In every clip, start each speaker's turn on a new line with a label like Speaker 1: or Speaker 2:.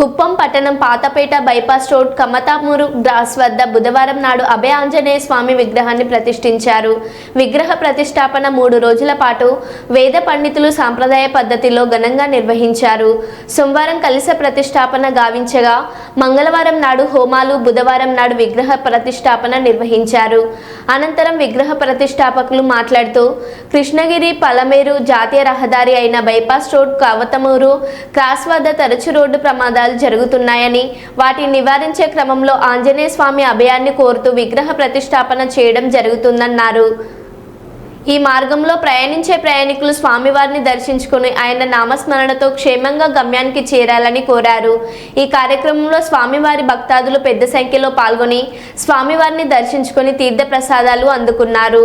Speaker 1: కుప్పం పట్టణం Patapeta bypass road Kamathamuru cross వద్ద బుధవారం నాడు అభయ ఆంజనేయ స్వామి విగ్రహాన్ని ప్రతిష్ఠించారు. విగ్రహ ప్రతిష్టాపన మూడు రోజుల పాటు వేద పండితులు సాంప్రదాయ పద్ధతిలో ఘనంగా నిర్వహించారు. సోమవారం కలిస ప్రతిష్టాపన గావించగా మంగళవారం నాడు హోమాలు బుధవారం నాడు విగ్రహ ప్రతిష్టాపన నిర్వహించారు. అనంతరం విగ్రహ ప్రతిష్టాపకులు మాట్లాడుతూ కృష్ణగిరి పలమేరు జాతీయ రహదారి అయిన బైపాస్ రోడ్ కవతమూరు క్రాస్ వద్ద తరచు రోడ్డు ప్రమాదాలు జరుగుతున్నాయని వాటిని నివారించే క్రమంలో ఆంజనేయ స్వామి అభయాన్ని కోరుతూ విగ్రహ ప్రతిష్టాపన చేయడం జరుగుతుందన్నారు. ఈ మార్గంలో ప్రయాణించే ప్రయాణికులు స్వామివారిని దర్శించుకుని ఆయన నామస్మరణతో క్షేమంగా గమ్యానికి చేరాలని కోరారు. ఈ కార్యక్రమంలో స్వామివారి భక్తాదులు పెద్ద సంఖ్యలో పాల్గొని స్వామివారిని దర్శించుకుని తీర్థప్రసాదాలు అందుకున్నారు.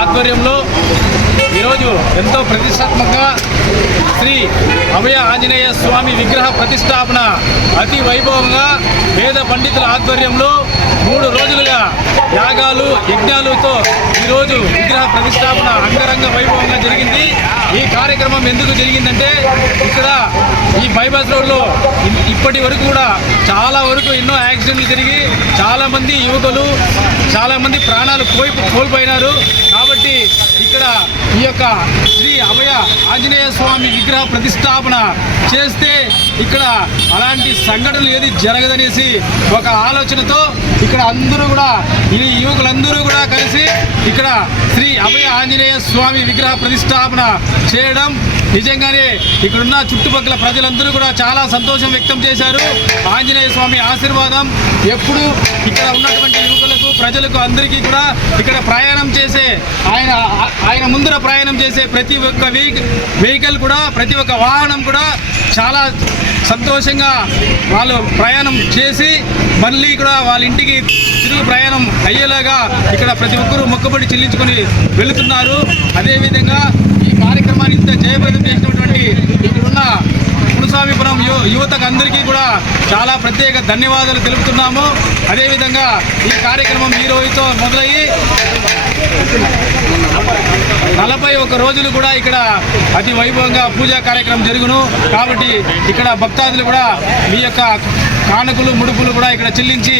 Speaker 2: ఆధ్వర్యంలో ఈరోజు ఎంతో ప్రతిష్టాత్మకంగా శ్రీ అభయ ఆంజనేయ స్వామి విగ్రహ ప్రతిష్టాపన అతి వైభవంగా వేద పండితుల ఆధ్వర్యంలో మూడు రోజులుగా యాగాలు యజ్ఞాలతో ఈరోజు విగ్రహ ప్రతిష్టాపన అంగరంగ వైభవంగా జరిగింది. ఈ కార్యక్రమం ఎందుకు జరిగిందంటే ఇక్కడ ఈ బైపాస్ రోడ్లో ఇప్పటి వరకు కూడా చాలా వరకు ఎన్నో యాక్సిడెంట్లు జరిగి చాలామంది యువకులు చాలామంది ప్రాణాలు కోల్పోయినారు. కాబట్టి ఇక్కడ ఈ యొక్క శ్రీ అభయ ఆంజనేయ స్వామి విగ్రహ ప్రతిష్టాపన చేస్తే ఇక్కడ అలాంటి సంఘటనలు ఏది జరగదనేసి ఒక ఆలోచనతో ఇక్కడ అందరూ కూడా ఈ యువకులందరూ కూడా కలిసి ఇక్కడ శ్రీ అభయ ఆంజనేయ స్వామి విగ్రహ ప్రతిష్టాపన చేయడం నిజంగానే ఇక్కడున్న చుట్టుపక్కల ప్రజలందరూ కూడా చాలా సంతోషం వ్యక్తం చేశారు. ఆంజనేయ స్వామి ఆశీర్వాదం ఎప్పుడు ఇక్కడ ఉన్నటువంటి యువకులకు ప్రజలకు అందరికీ కూడా ఇక్కడ ప్రయాణం చేసే ఆయన ఆయన ముందర ప్రయాణం చేసే ప్రతి ఒక్క వెహికల్ వెహికల్ కూడా ప్రతి ఒక్క వాహనం కూడా చాలా సంతోషంగా వాళ్ళు ప్రయాణం చేసి మళ్ళీ కూడా వాళ్ళ ఇంటికి తిరుగు ప్రయాణం అయ్యేలాగా ఇక్కడ ప్రతి ఒక్కరూ మొక్కబడి చెల్లించుకొని వెళుతున్నారు. అదేవిధంగా ఈ చేసినటువంటి ఇక్కడున్న మునుస్వామిపురం యు యువతకు అందరికీ కూడా చాలా ప్రత్యేక ధన్యవాదాలు తెలుపుతున్నాము. అదేవిధంగా ఈ కార్యక్రమం ఈ రోజుతో మొదలయ్యి నలభై ఒక రోజులు కూడా ఇక్కడ అతి వైభవంగా పూజా కార్యక్రమం జరుగును. కాబట్టి ఇక్కడ భక్తాదులు కూడా మీ యొక్క కానుకలు ముడుపులు కూడా ఇక్కడ చెల్లించి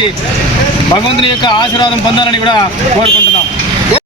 Speaker 2: భగవంతుని యొక్క ఆశీర్వాదం పొందాలని కూడా కోరుకుంటున్నాను